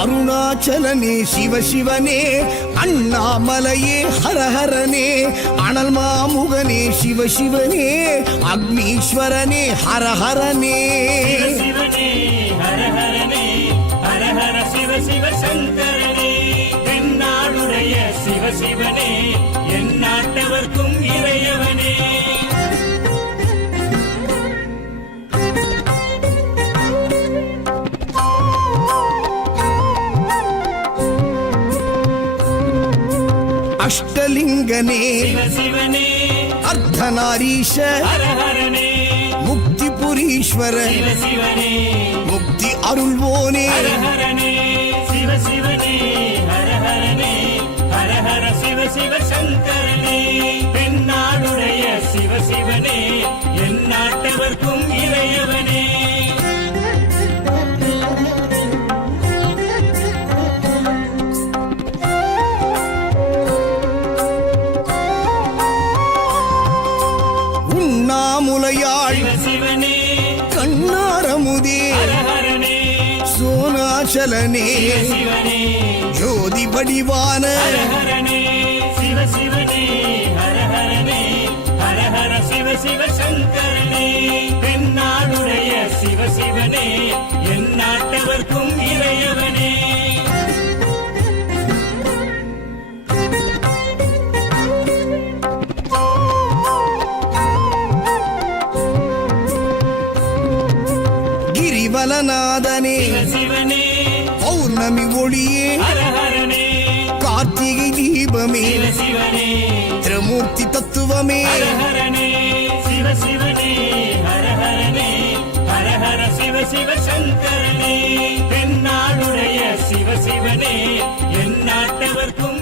அருணாச்சலனே சிவசிவனே, அண்ணாமலையே ஹரஹரனே, அனல் மாமுகனே சிவசிவனே, அக்னீஸ்வரனே ஹரஹரனே. சிவசிவனே ஹரஹரனே, ஹரஹர சிவ சிவ சங்கரனே, தென்னாடுடைய சிவசிவனே, என் நாட்டவர்க்கும் இறையவனே. அஷ்டலிங்கனே சிவசிவனே, அர்த்தநாரீஷ ஹரஹரனே, முக்திபுரீஸ்வர சிவசிவனே, முக்தி அருள்வோனே. ஹரஹரனே சிவசிவனே, ஹரஹரனே, ஹரஹர சிவ சிவ சங்கரனே, தென்னாடுடைய சிவசிவனே, என் நாட்டவர்க்கும் இறையவனே. உண்ணாமுலையாள் சிவசிவனே, கண்ணாரமுதே ஹரஹரனே, சோனாச்சலனே சிவசிவனே, ஜோதி வடிவான ஹரஹரனே சிவசிவனே, ஹரஹரனே, ஹரஹர சிவ சிவ சங்கரனே, தென்னாடுடைய சிவசிவனே, என் நாட்டவர்க்கும் இறையவனே. கிரிவலநாதனே சிவசிவனே, பௌர்ணமி ஒளியே ஹரஹரனே, கார்த்திகை தீபமே சிவசிவனே, திரமூர்த்தி தத்துவமே. ஹரஹரனே சிவசிவனே, ஹரஹரனே, ஹரஹர சிவ சிவ சங்கரனே, தென்னாடுடைய சிவசிவனே, என் நாட்டவர்க்கும்